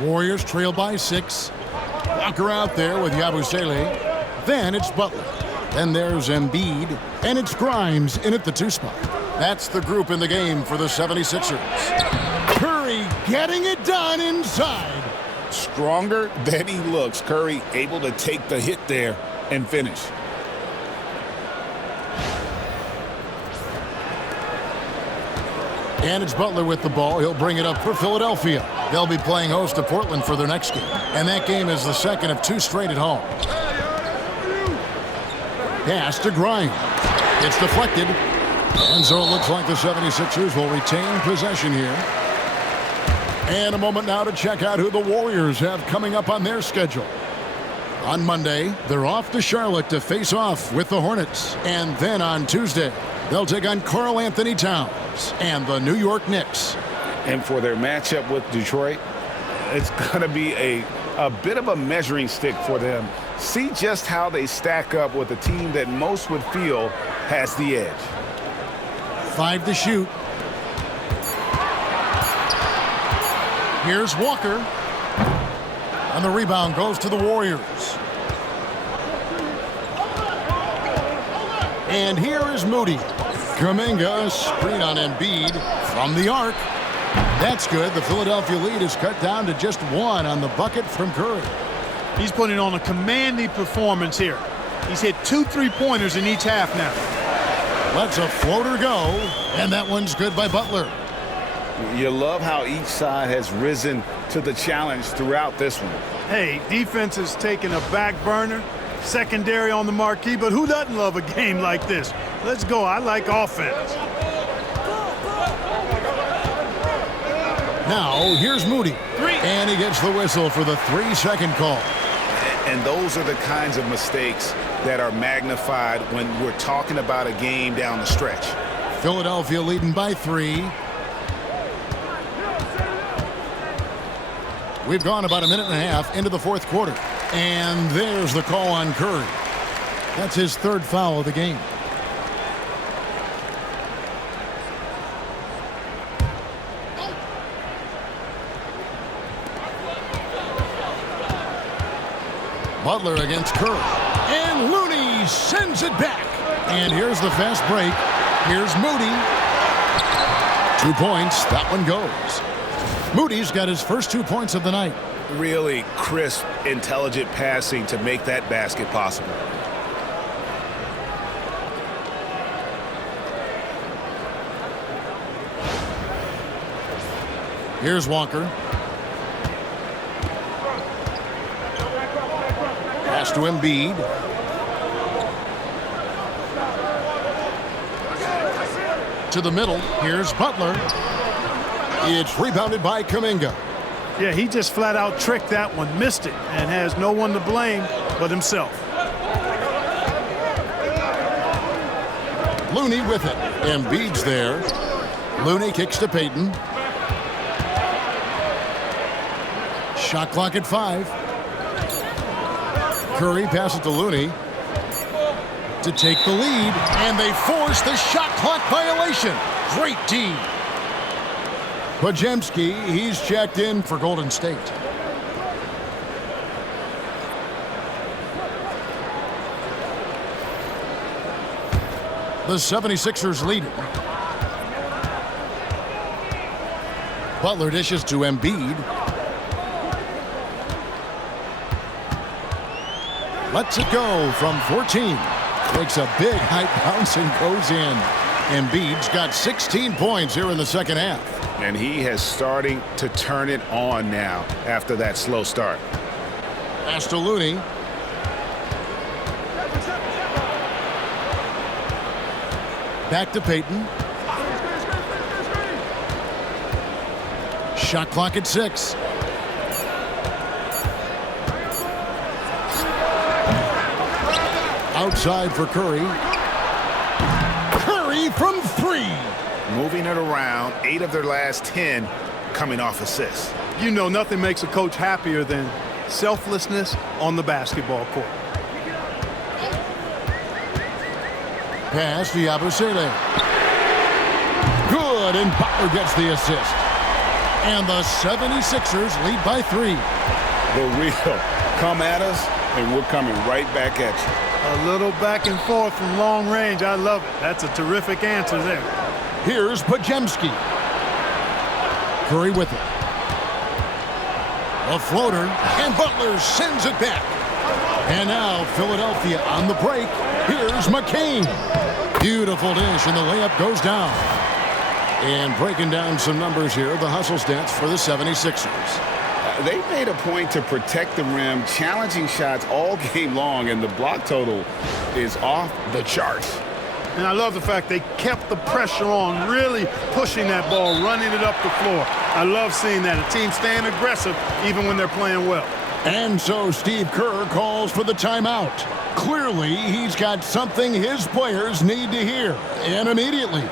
Warriors trail by 6. Walker out there with Yabusele. Then it's Butler. Then there's Embiid. And it's Grimes in at the 2 spot. That's the group in the game for the 76ers. Curry getting it done inside. Stronger than he looks. Curry able to take the hit there and finish. And it's Butler with the ball. He'll bring it up for Philadelphia. They'll be playing host to Portland for their next game. And that game is the second of 2 straight at home. Pass to Grimes. It's deflected. And so it looks like the 76ers will retain possession here. And a moment now to check out who the Warriors have coming up on their schedule. On Monday, they're off to Charlotte to face off with the Hornets. And then on Tuesday, they'll take on Karl Anthony Towns and the New York Knicks. And for their matchup with Detroit, it's going to be a bit of a measuring stick for them. See just how they stack up with a team that most would feel has the edge. 5 to shoot. Here's Walker. And the rebound goes to the Warriors. And here is Moody. Kuminga, screen on Embiid from the arc. That's good. The Philadelphia lead is cut down to just 1 on the bucket from Curry. He's putting on a commanding performance here. He's hit 2 3-pointers in each half now. Lets a floater go, and that one's good by Butler. You love how each side has risen to the challenge throughout this one. Hey, defense is taking a back burner, secondary on the marquee, but who doesn't love a game like this? Let's go. I like offense. Now, here's Moody. 3. And he gets the whistle for the 3-second call. And those are the kinds of mistakes that are magnified when we're talking about a game down the stretch. Philadelphia leading by 3. We've gone about a minute and a half into the 4th quarter. And there's the call on Curry. That's his 3rd foul of the game. Butler against Curry. And Looney sends it back. And here's the fast break. Here's Moody. 2 points. That one goes. Moody's got his first 2 points of the night. Really crisp, intelligent passing to make that basket possible. Here's Walker. Pass to Embiid. To the middle. Here's Butler. It's rebounded by Kuminga. Yeah, he just flat out tricked that one, missed it, and has no one to blame but himself. Looney with it. Embiid's there. Looney kicks to Payton. Shot clock at 5. Curry passes to Looney to take the lead, and they force the shot clock violation. Great D. Podziemski, he's checked in for Golden State. The 76ers lead it. Butler dishes to Embiid. Lets it go from 14. Takes a big high bounce and goes in. Embiid's got 16 points here in the second half. And he has starting to turn it on now after that slow start. Pass to Looney. Back to Payton. Shot clock at 6. Outside for Curry. Curry from 3. Moving it around, 8 of their last 10 coming off assists. You know, nothing makes a coach happier than selflessness on the basketball court. Pass to Yabusele. Good, and Butler gets the assist. And the 76ers lead by 3. The real come at us, and we're coming right back at you. A little back and forth from long range. I love it. That's a terrific answer there. Here's Pajemski. Curry with it. A floater, and Butler sends it back. And now Philadelphia on the break. Here's McCain. Beautiful dish, and the layup goes down. And breaking down some numbers here, the hustle stats for the 76ers. They made a point to protect the rim, challenging shots all game long, and the block total is off the charts. And I love the fact they kept the pressure on, really pushing that ball, running it up the floor. I love seeing that. A team staying aggressive even when they're playing well. And so Steve Kerr calls for the timeout. Clearly, he's got something his players need to hear, and immediately.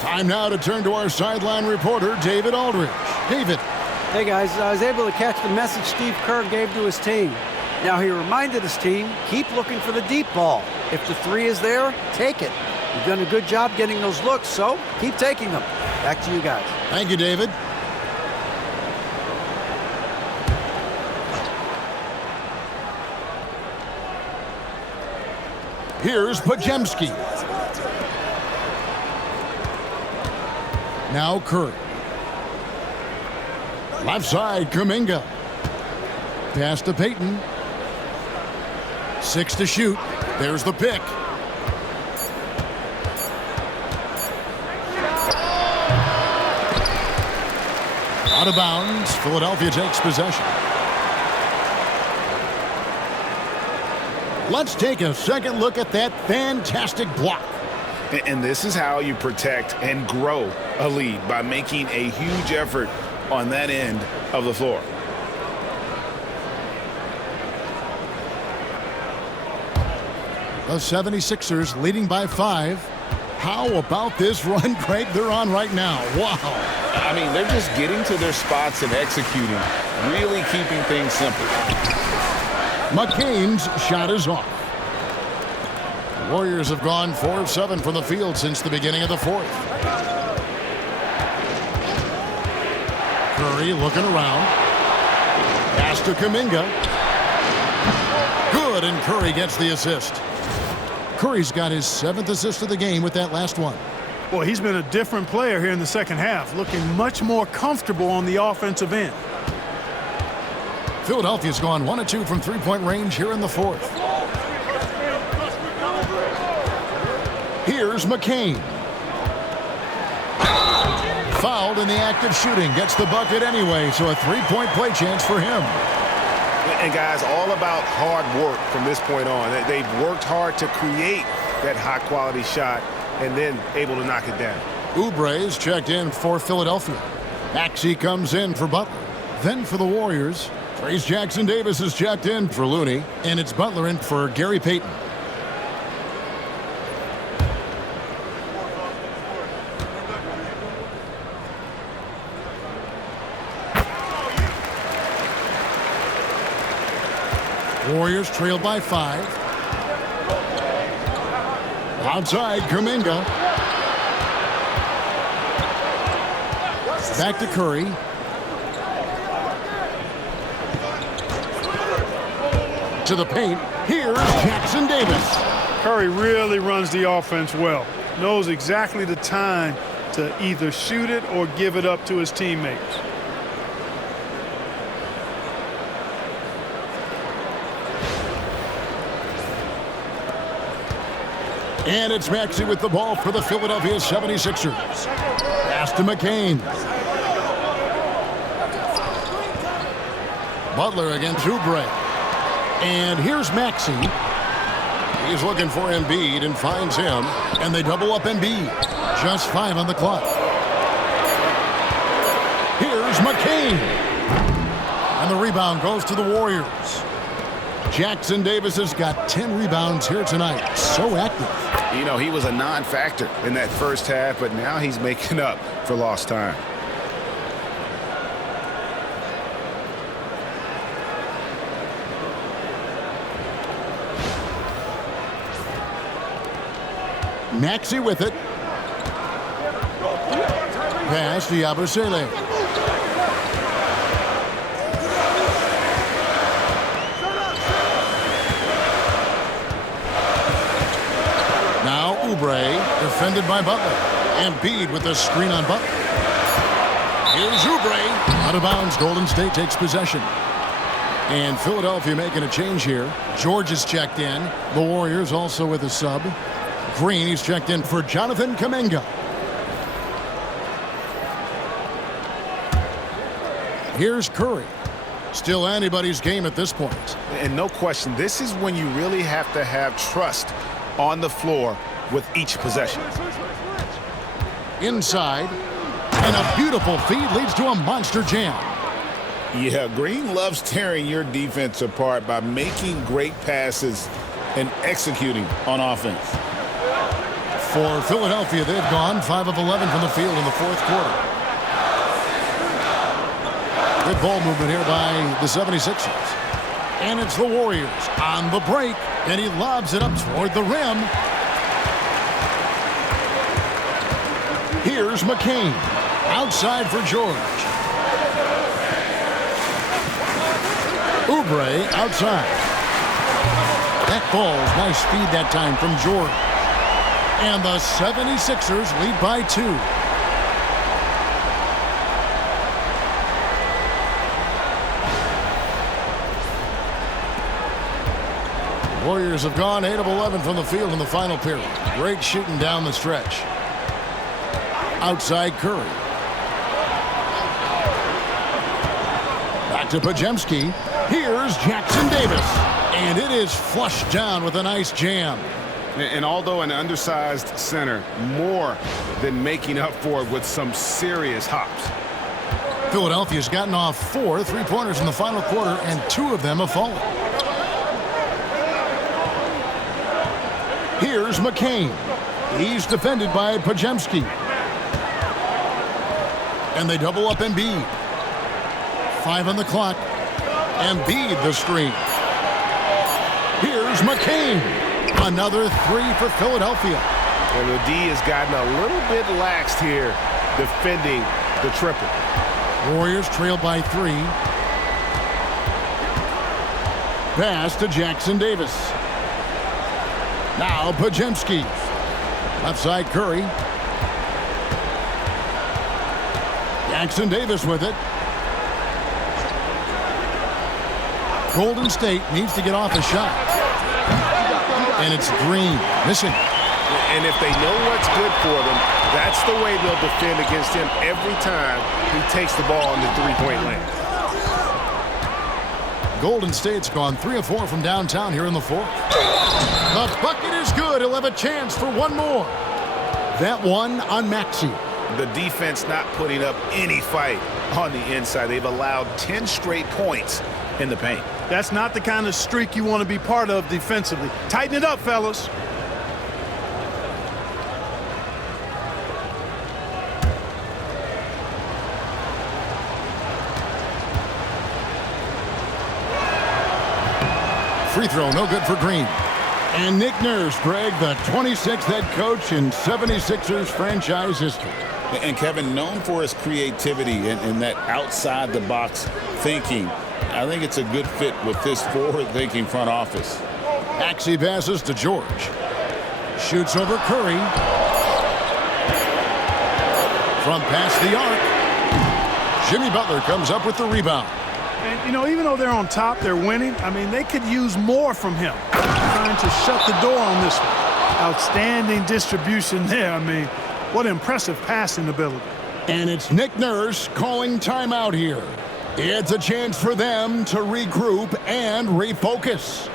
Time now to turn to our sideline reporter, David Aldridge. David. Hey, guys. I was able to catch the message Steve Kerr gave to his team. Now, he reminded his team, keep looking for the deep ball. If the 3 is there, take it. You've done a good job getting those looks, so keep taking them. Back to you guys. Thank you, David. Here's Pajemski. Now Curry. Left side, Kuminga. Pass to Payton. 6 to shoot. There's the pick. Out of bounds. Philadelphia takes possession. Let's take a second look at that fantastic block. And this is how you protect and grow a lead, by making a huge effort on that end of the floor. The 76ers leading by 5. How about this run, Craig, they're on right now? Wow. I mean, they're just getting to their spots and executing, really keeping things simple. McCain's shot is off. The Warriors have gone 4 of 7 from the field since the beginning of the 4th. Curry looking around. Pass to Kuminga. Good, and Curry gets the assist. Curry's got his 7th assist of the game with that last one. Well, he's been a different player here in the second half, looking much more comfortable on the offensive end. Philadelphia's gone 1 of 2 from three-point range here in the 4th. Here's McCain. Fouled in the act of shooting. Gets the bucket anyway, so a three-point play chance for him. And, guys, all about hard work from this point on. They've worked hard to create that high-quality shot and then able to knock it down. Oubre's checked in for Philadelphia. Maxey comes in for Butler. Then for the Warriors, Trace Jackson-Davis is checked in for Looney, and it's Butler in for Gary Payton. Warriors trail by 5. Outside, Kuminga. Back to Curry. To the paint. Here's Jackson Davis. Curry really runs the offense well. Knows exactly the time to either shoot it or give it up to his teammates. And it's Maxey with the ball for the Philadelphia 76ers. Pass to McCain. Butler against Oubre. And here's Maxey. He's looking for Embiid and finds him. And they double up Embiid. Just 5 on the clock. Here's McCain. And the rebound goes to the Warriors. Jackson Davis has got 10 rebounds here tonight. So active. You know, he was a non-factor in that first half, but now he's making up for lost time. Maxey with it. Pass to Yabusele. Now Oubre, defended by Butler. Embiid with the screen on Butler. Here's Oubre. Out of bounds, Golden State takes possession. And Philadelphia making a change here. George is checked in. The Warriors also with a sub. Green, he's checked in for Jonathan Kuminga. Here's Curry. Still anybody's game at this point. And no question, this is when you really have to have trust on the floor with each possession. Inside. And a beautiful feed leads to a monster jam. Yeah, Green loves tearing your defense apart by making great passes and executing on offense. For Philadelphia, they've gone 5 of 11 from the field in the fourth quarter. Good ball movement here by the 76ers. And it's the Warriors on the break. And he lobs it up toward the rim. Here's McCain. Outside for George. Oubre outside. That ball's nice speed that time from George. And the 76ers lead by 2. Warriors have gone 8 of 11 from the field in the final period. Great shooting down the stretch. Outside Curry. Back to Podziemski. Here's Jackson Davis. And it is flushed down with a nice jam. And although an undersized center, more than making up for it with some serious hops. Philadelphia's gotten off 4 3-pointers in the final quarter, and 2 of them have fallen. Here's McCain. He's defended by Podziemski. And they double up Embiid. 5 on the clock. Embiid the screen. Here's McCain. Another 3 for Philadelphia. And the D has gotten a little bit laxed here defending the triple. Warriors trail by 3. Pass to Jackson Davis. Now Podziemski. Left side Curry. Jackson Davis with it. Golden State needs to get off a shot. And it's Green missing. And if they know what's good for them, that's the way they'll defend against him every time he takes the ball in the three-point lane. Golden State's gone 3 of 4 from downtown here in the fourth. The bucket is good. He'll have a chance for one more. That one on Maxey. The defense not putting up any fight on the inside. They've allowed 10 straight points in the paint. That's not the kind of streak you want to be part of defensively. Tighten it up, fellas. Free throw, no good for Green. And Nick Nurse, Greg, the 26th head coach in 76ers franchise history. And Kevin, known for his creativity and that outside-the-box thinking, I think it's a good fit with this forward-thinking front office. Maxey passes to George. Shoots over Curry. From past the arc. Jimmy Butler comes up with the rebound. And, you know, even though they're on top, they're winning. I mean, they could use more from him. Trying to shut the door on this one. Outstanding distribution there. I mean, what impressive passing ability. And it's Nick Nurse calling timeout here. It's a chance for them to regroup and refocus.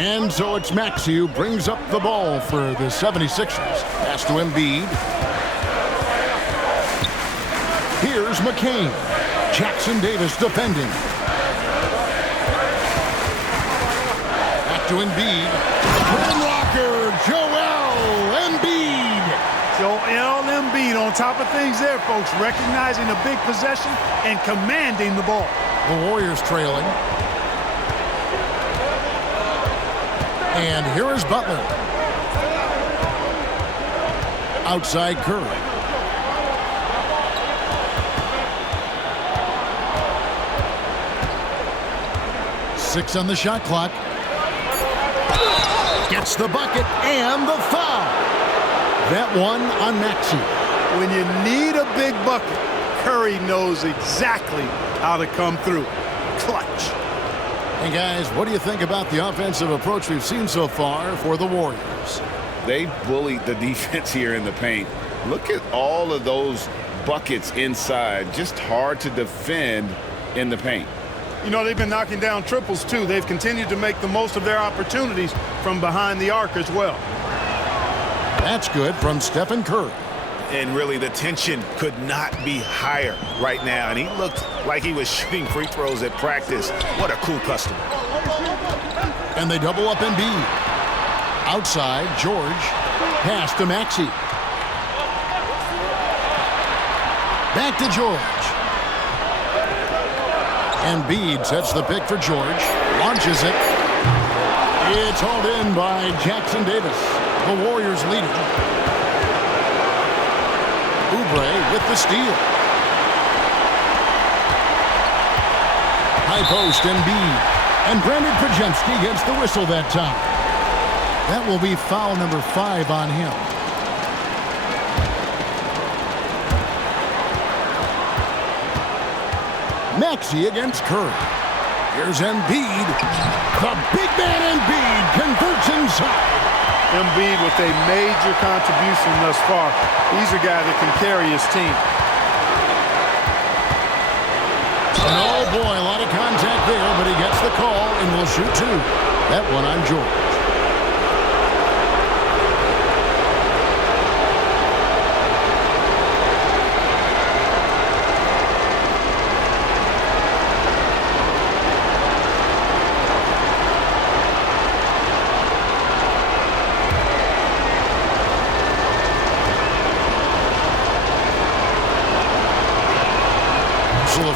And so it's Maxey who brings up the ball for the 76ers. Pass to Embiid. Here's McCain. Jackson Davis defending. Back to Embiid. Rim rocker, Joel Embiid. Joel Embiid on top of things there, folks. Recognizing a big possession and commanding the ball. The Warriors trailing. And here is Butler. Outside Curry. Six on the shot clock. Gets the bucket and the foul. That one on Maxey. When you need a big bucket, Curry knows exactly how to come through. Clutch. And guys, what do you think about the offensive approach we've seen so far for the Warriors? They bullied the defense here in the paint. Look at all of those buckets inside. Just hard to defend in the paint. You know, they've been knocking down triples, too. They've continued to make the most of their opportunities from behind the arc as well. That's good from Stephen Curry. And really, the tension could not be higher right now. And he looked like he was shooting free throws at practice. What a cool customer. And they double up Embiid. Outside, George. Pass to Maxey. Back to George. Embiid sets the pick for George. Launches it. It's hauled in by Jackson Davis. The Warriors lead it. Oubre with the steal. High post Embiid. And Brandon Pajemski gets the whistle that time. That will be foul number 5 on him. Maxey against Curry. Here's Embiid. The big man Embiid converts inside. Embiid with a major contribution thus far. He's a guy that can carry his team. Oh boy, a lot of contact there, but he gets the call and will shoot 2. That one on George.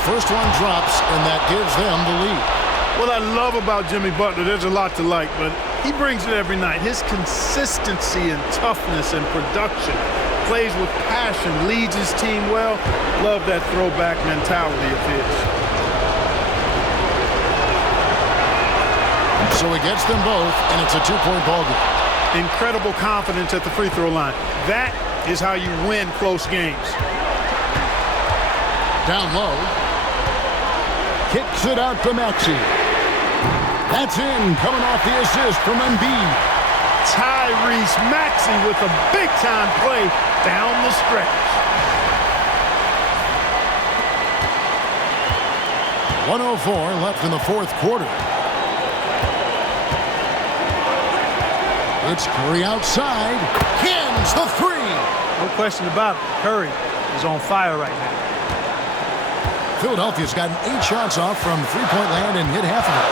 first one drops, and that gives them the lead. What I love about Jimmy Butler, there's a lot to like, but he brings it every night. His consistency and toughness and production, plays with passion, leads his team well. Love that throwback mentality of his. So he gets them both, and it's a two-point ball game. Incredible confidence at the free throw line. That is how you win close games. Down low. Kicks it out to Maxey. That's in, coming off the assist from Embiid. Tyrese Maxey with a big-time play down the stretch. 1:04 left in the fourth quarter. It's Curry outside. Hins the three. No question about it. Curry is on fire right now. Philadelphia's gotten 8 shots off from three-point land and hit half of it.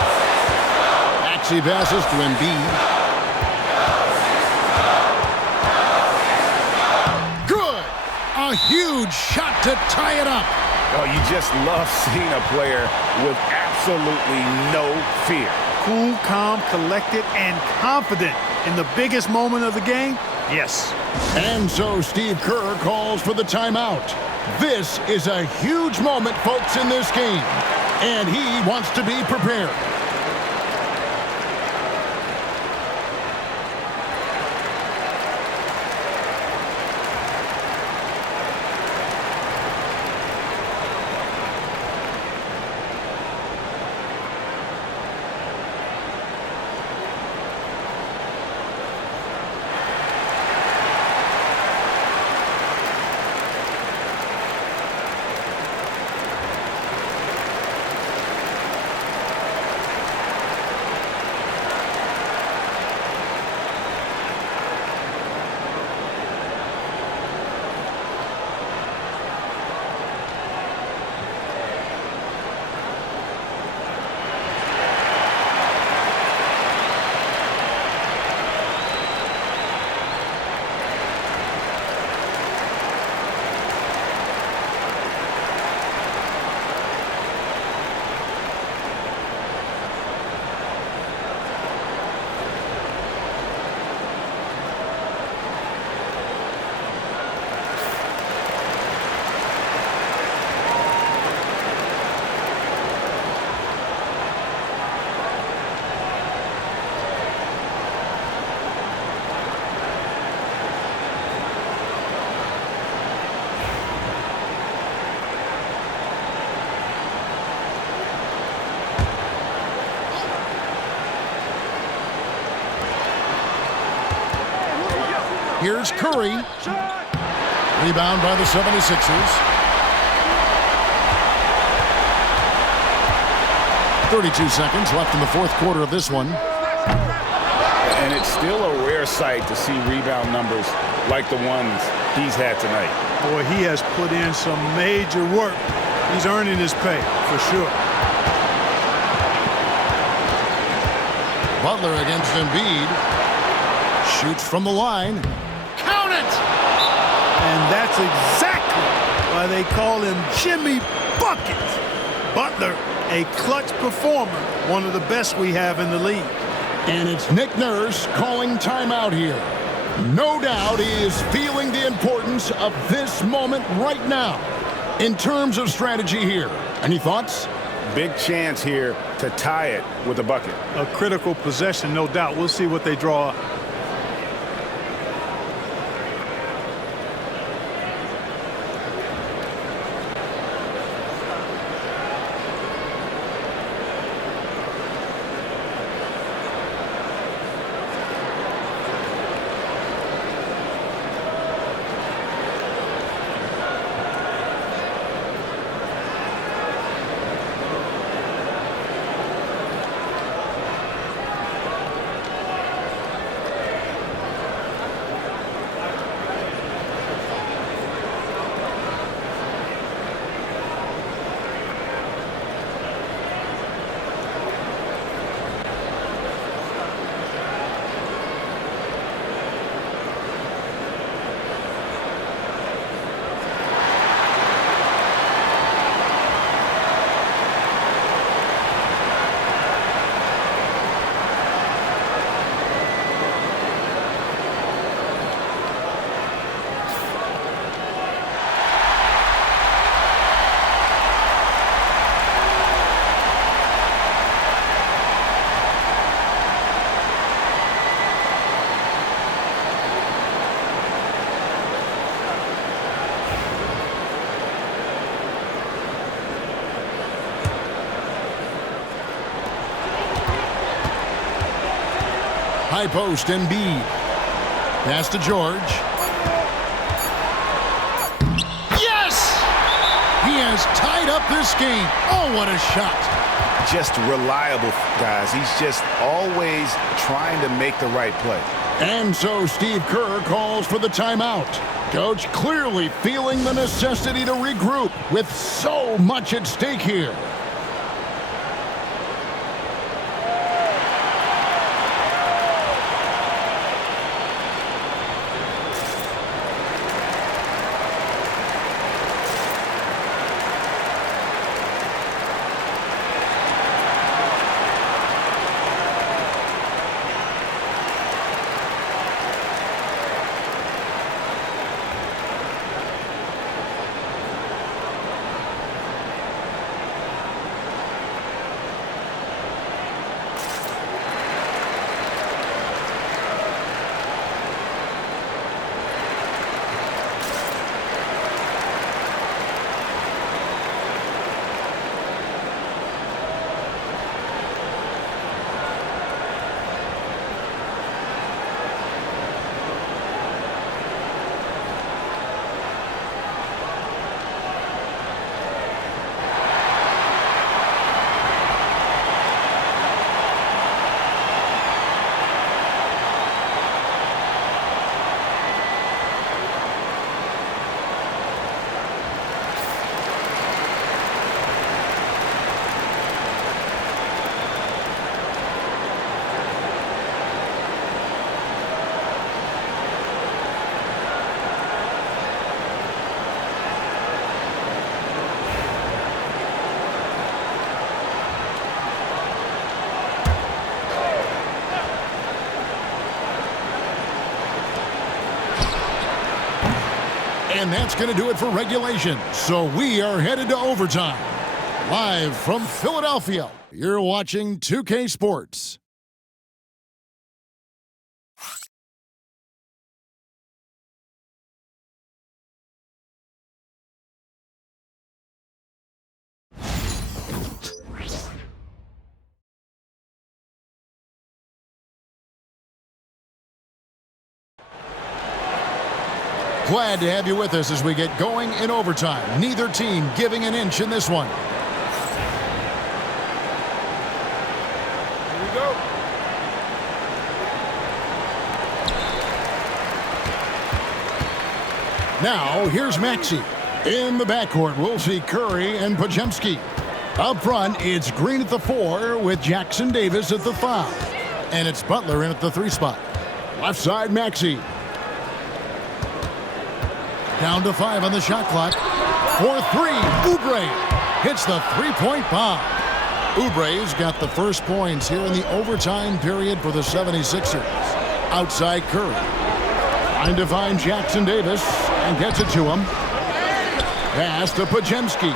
Maxey passes to Embiid. Good! A huge shot to tie it up. Oh, you just love seeing a player with absolutely no fear. Cool, calm, collected, and confident in the biggest moment of the game? Yes. And so Steve Kerr calls for the timeout. This is a huge moment, folks, in this game. And he wants to be prepared. Here's Curry. Rebound by the 76ers. 32 seconds left in the fourth quarter of this one. And it's still a rare sight to see rebound numbers like the ones he's had tonight. Boy, he has put in some major work. He's earning his pay, for sure. Butler against Embiid. Shoots from the line. Count it! And that's exactly why they call him Jimmy Buckets. Butler, a clutch performer, one of the best we have in the league. And it's Nick Nurse calling timeout here. No doubt he is feeling the importance of this moment right now in terms of strategy here. Any thoughts? Big chance here to tie it with a bucket. A critical possession, no doubt. We'll see what they draw up. High post, Embiid. Pass to George. Yes! He has tied up this game. Oh, what a shot. Just reliable, guys. He's just always trying to make the right play. And so Steve Kerr calls for the timeout. Coach clearly feeling the necessity to regroup with so much at stake here. And that's going to do it for regulation. So we are headed to overtime. Live from Philadelphia, you're watching 2K Sports. Glad to have you with us as we get going in overtime. Neither team giving an inch in this one. Here we go. Now, here's Maxey. In the backcourt, we'll see Curry and Podziemski. Up front, it's Green at the 4 with Jackson Davis at the 5. And it's Butler in at the 3 spot. Left side, Maxey. Down to 5 on the shot clock. For 3, Oubre hits the three-point bomb. Oubre's got the first points here in the overtime period for the 76ers. Outside Curry. Trying to find Jackson Davis and gets it to him. Pass to Podziemski.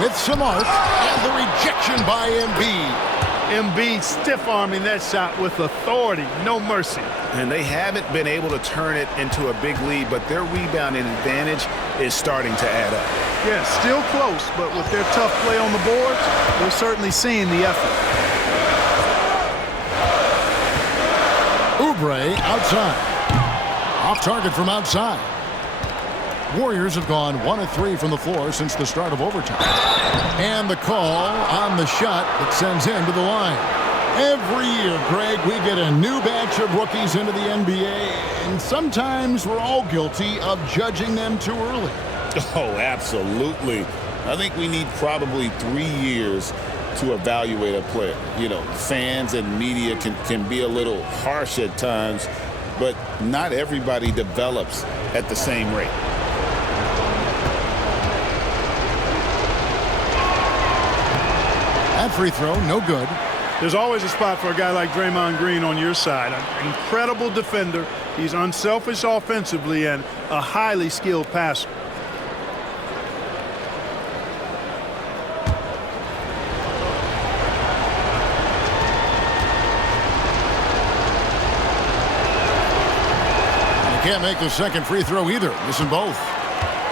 With some arc and the rejection by Embiid. Embiid stiff-arming that shot with authority, no mercy. And they haven't been able to turn it into a big lead, but their rebounding advantage is starting to add up. Yeah, still close, but with their tough play on the boards, we're certainly seeing the effort. Oubre outside. Off target from outside. Warriors have gone 1 of 3 from the floor since the start of overtime. And the call on the shot that sends him to the line. Every year, Greg, we get a new batch of rookies into the NBA, and sometimes we're all guilty of judging them too early. Oh, absolutely. I think we need probably 3 years to evaluate a player. You know, fans and media can be a little harsh at times, but not everybody develops at the same rate. That free throw, no good. There's always a spot for a guy like Draymond Green on your side. An incredible defender. He's unselfish offensively and a highly skilled passer. Can't make the second free throw either. Missing both.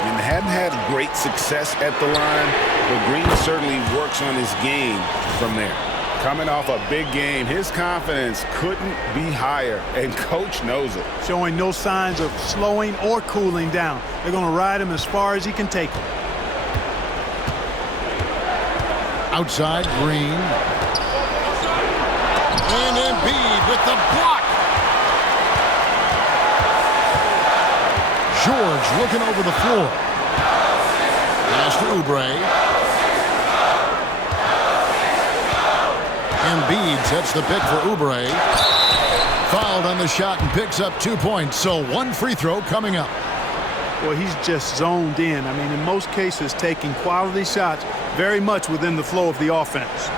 And hadn't had great success at the line, but Green certainly works on his game from there. Coming off a big game, his confidence couldn't be higher, and coach knows it. Showing no signs of slowing or cooling down. They're going to ride him as far as he can take him. Outside, Green. And Embiid with the block. George looking over the floor. Pass to Oubre. Embiid sets the pick for Oubre. Fouled on the shot and picks up 2 points. So one free throw coming up. Well, he's just zoned in. I mean, in most cases, taking quality shots very much within the flow of the offense.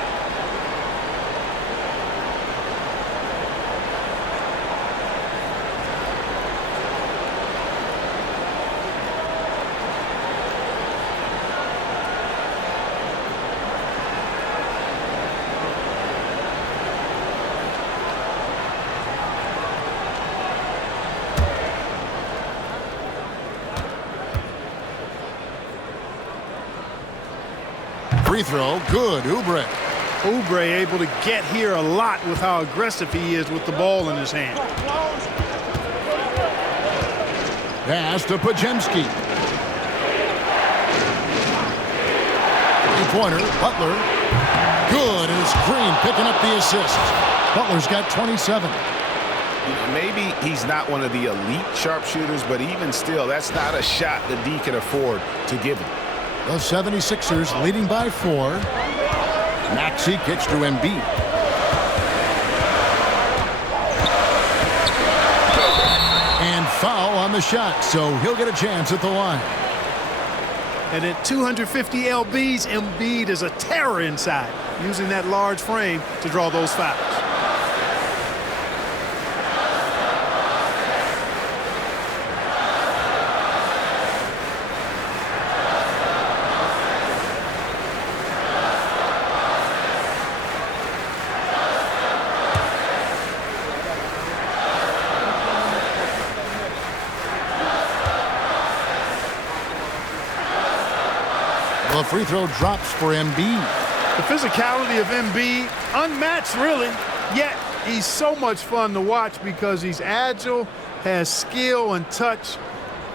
Free throw, good, Oubre. Oubre able to get here a lot with how aggressive he is with the ball in his hand. Pass to Pajemski. Three-pointer, Butler. Good, and it's Green picking up the assist. Butler's got 27. Maybe he's not one of the elite sharpshooters, but even still, that's not a shot that D can afford to give him. The 76ers leading by 4. Maxey kicks to Embiid. And foul on the shot, so he'll get a chance at the line. And at 250 lbs, Embiid is a terror inside, using that large frame to draw those fouls. The free throw drops for Embiid. The physicality of Embiid, unmatched really, yet he's so much fun to watch because he's agile, has skill and touch.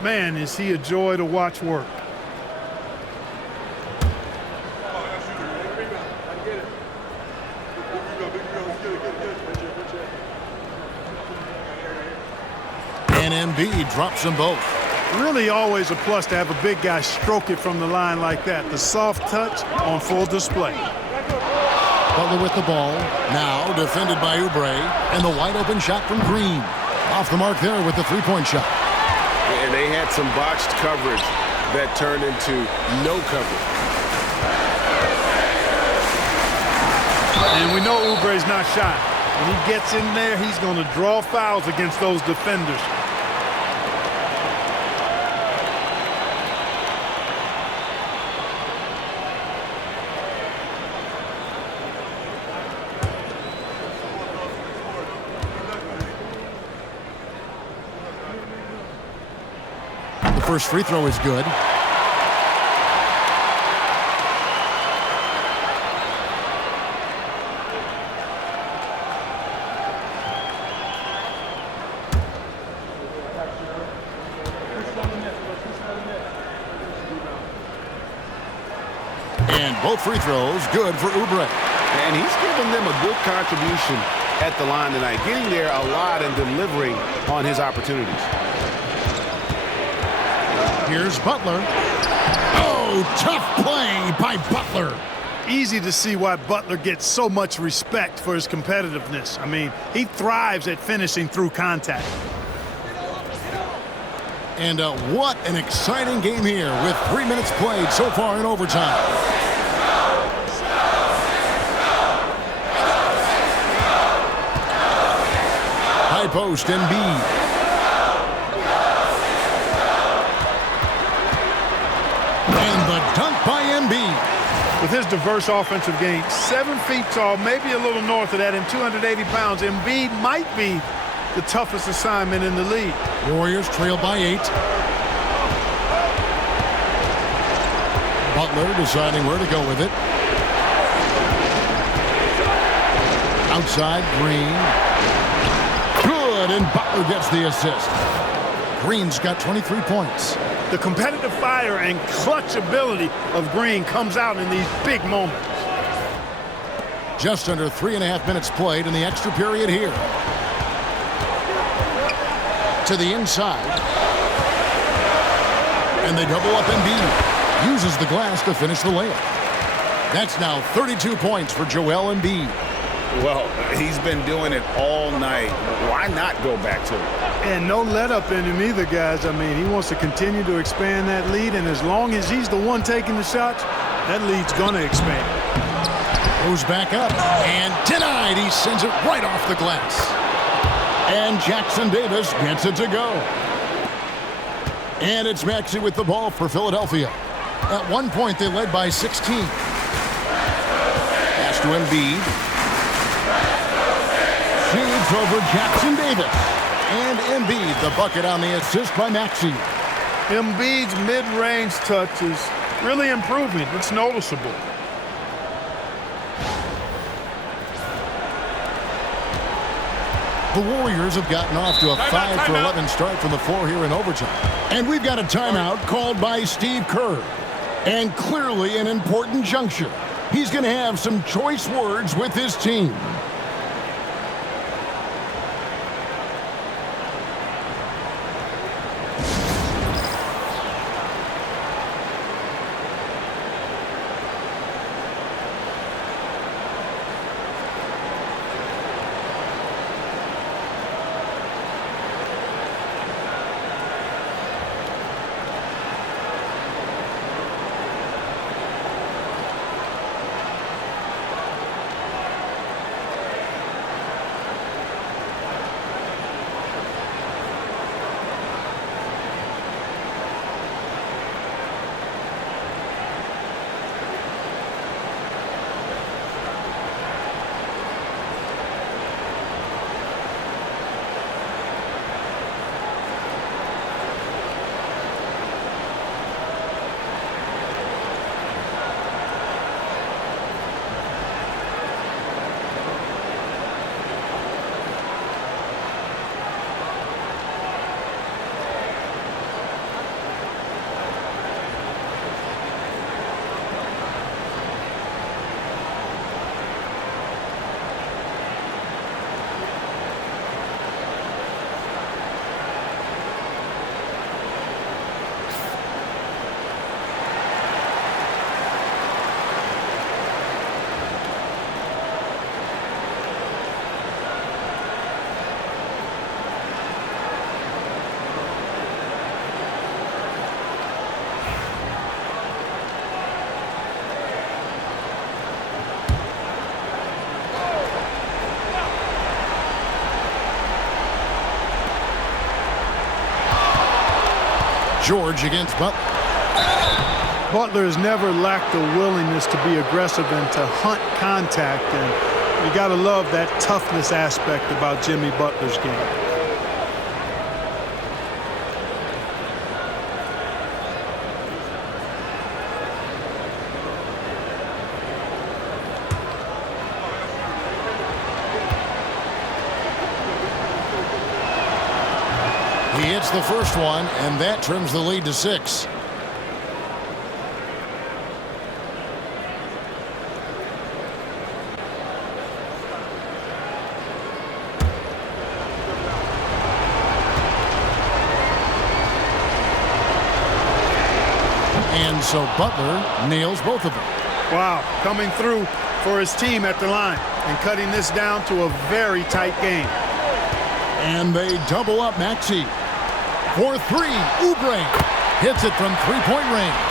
Man, is he a joy to watch work. And Embiid drops them both. Really always a plus to have a big guy stroke it from the line like that. The soft touch on full display. Butler with the ball. Now defended by Oubre. And the wide open shot from Green. Off the mark there with the three-point shot. And they had some botched coverage that turned into no coverage. And we know Oubre's not shy. When he gets in there, he's going to draw fouls against those defenders. First free throw is good. And both free throws good for Oubre. And he's given them a good contribution at the line tonight, getting there a lot and delivering on his opportunities. Here's Butler. Oh, tough play by Butler. Easy to see why Butler gets so much respect for his competitiveness. I mean, he thrives at finishing through contact. And what an exciting game here with 3 minutes played so far in overtime. High post, Embiid. And the dunk by Embiid. With his diverse offensive game, 7 feet tall, maybe a little north of that, and 280 pounds, Embiid might be the toughest assignment in the league. Warriors trail by 8. Butler deciding where to go with it. Outside, Green. Good, and Butler gets the assist. Green's got 23 points. The competitive fire and clutch ability of Green comes out in these big moments. Just under 3.5 minutes played in the extra period here. To the inside. And they double up Embiid. Uses the glass to finish the layup. That's now 32 points for Joel Embiid. Well, he's been doing it all night. Why not go back to it? And no let-up in him either, guys. I mean, he wants to continue to expand that lead, and as long as he's the one taking the shots, that lead's going to expand. Goes back up, and denied. He sends it right off the glass. And Jackson Davis gets it to go. And it's Maxey with the ball for Philadelphia. At one point, they led by 16. Pass to Embiid. Shoots over Jackson Davis. And Embiid, the bucket on the assist by Maxey. Embiid's mid-range touch is really improving. It's noticeable. The Warriors have gotten off to a 5-for-11 start from the floor here in overtime. And we've got a timeout called by Steve Kerr. And clearly an important juncture. He's going to have some choice words with his team. George against Butler. Butler has never lacked the willingness to be aggressive and to hunt contact, and you got to love that toughness aspect about Jimmy Butler's game. He hits the first one, and that trims the lead to 6. And so Butler nails both of them. Wow, coming through for his team at the line and cutting this down to a very tight game. And they double up Maxey. For 3, Oubre hits it from three-point range.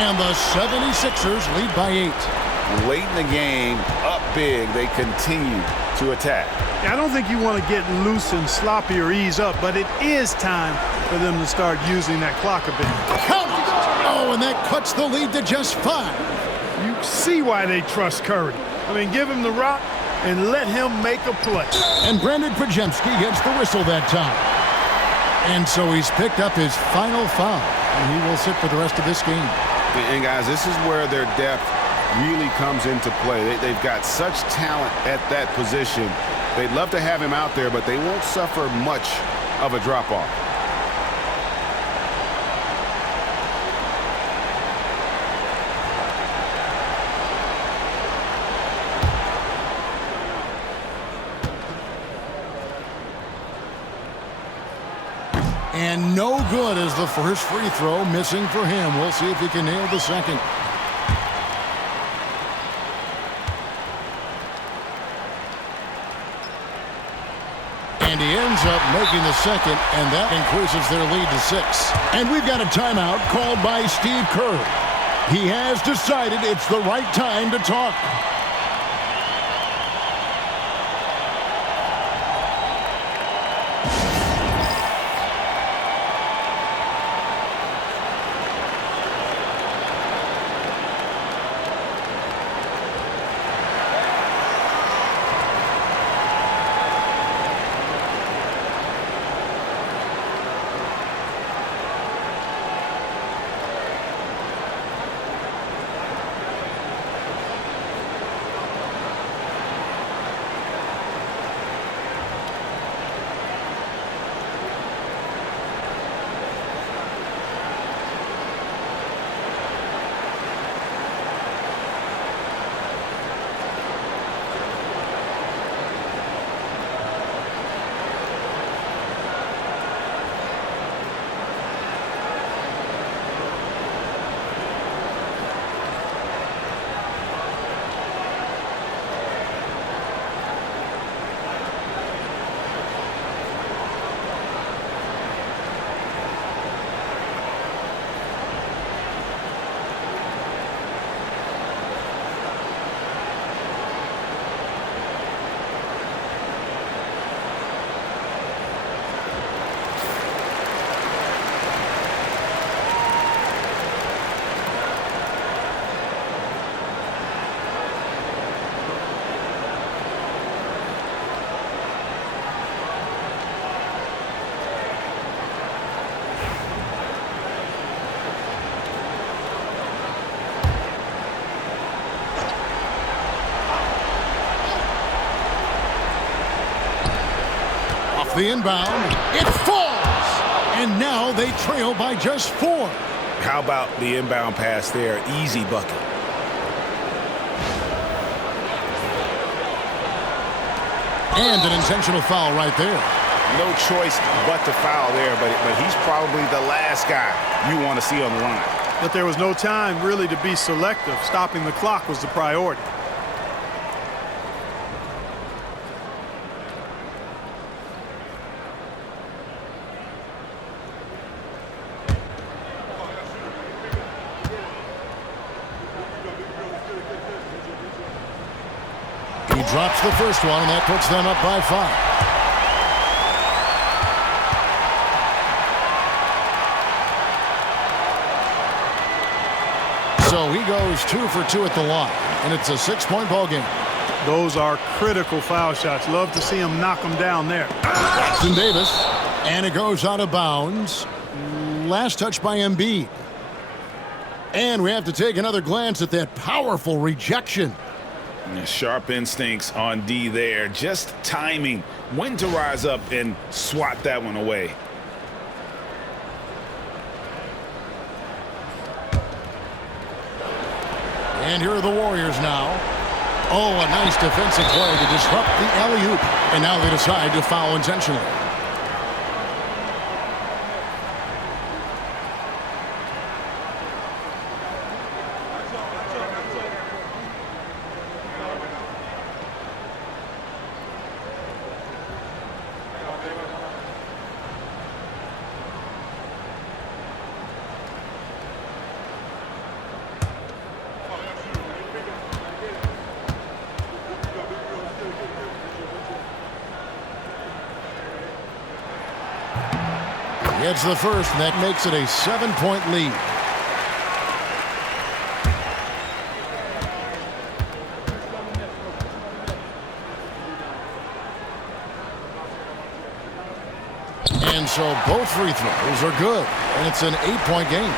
And the 76ers lead by 8. Late in the game, up big, they continue to attack. I don't think you want to get loose and sloppy or ease up, but it is time for them to start using that clock a bit. Count it! Oh, and that cuts the lead to just 5. You see why they trust Curry. I mean, give him the rock and let him make a play. And Brandon Pajemski gets the whistle that time. And so he's picked up his final foul, and he will sit for the rest of this game. And guys, this is where their depth really comes into play. They've got such talent at that position. They'd love to have him out there, but they won't suffer much of a drop-off. And no good as the first free throw missing for him. We'll see if he can nail the second. And he ends up making the second, and that increases their lead to 6. And we've got a timeout called by Steve Kerr. He has decided it's the right time to talk. The inbound, it falls, and now they trail by just 4. How about the inbound pass there? Easy bucket. And an intentional foul right there. No choice but to foul there, but he's probably the last guy you want to see on the line. But there was no time really to be selective. Stopping the clock was the priority. He drops the first one, and that puts them up by 5. So he goes 2 for 2 at the line, and it's a 6-point ball game. Those are critical foul shots. Love to see him knock them down there. Jackson Davis, and it goes out of bounds. Last touch by Embiid. And we have to take another glance at that powerful rejection. Sharp instincts on D there. Just timing when to rise up and swat that one away. And here are the Warriors now. Oh, a nice defensive play to disrupt the alley-oop. And now they decide to foul intentionally. Gets the first, and that makes it a 7-point lead. And so both free throws are good, and it's an 8-point game.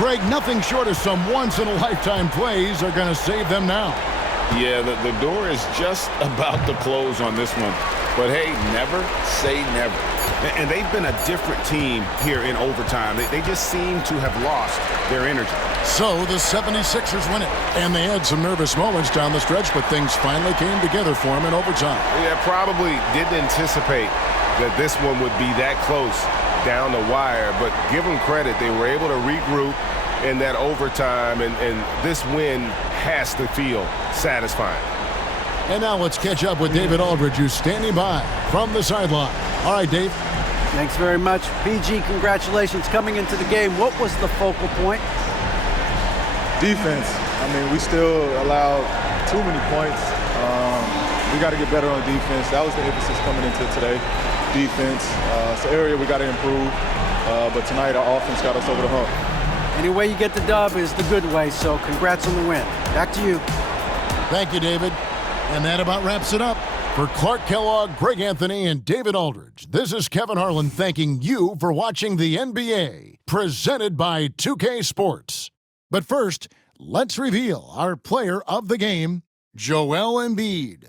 Craig, nothing short of some once-in-a-lifetime plays are going to save them now. Yeah, the door is just about to close on this one. But, hey, never say never. And they've been a different team here in overtime. They just seem to have lost their energy. So the 76ers win it. And they had some nervous moments down the stretch, but things finally came together for them in overtime. Yeah, probably didn't anticipate that this one would be that close down the wire. But give them credit. They were able to regroup in that overtime, and this win has to feel satisfying. And now let's catch up with David Aldridge, who's standing by from the sideline. All right, Dave. Thanks very much. PG, congratulations coming into the game. What was the focal point? Defense. I mean, we still allowed too many points. We got to get better on defense. That was the emphasis coming into today. Defense. It's an area we got to improve. But tonight, our offense got us over the hump. Any way you get the dub is the good way, so congrats on the win. Back to you. Thank you, David. And that about wraps it up. For Clark Kellogg, Greg Anthony, and David Aldridge, this is Kevin Harlan thanking you for watching the NBA, presented by 2K Sports. But first, let's reveal our player of the game, Joel Embiid.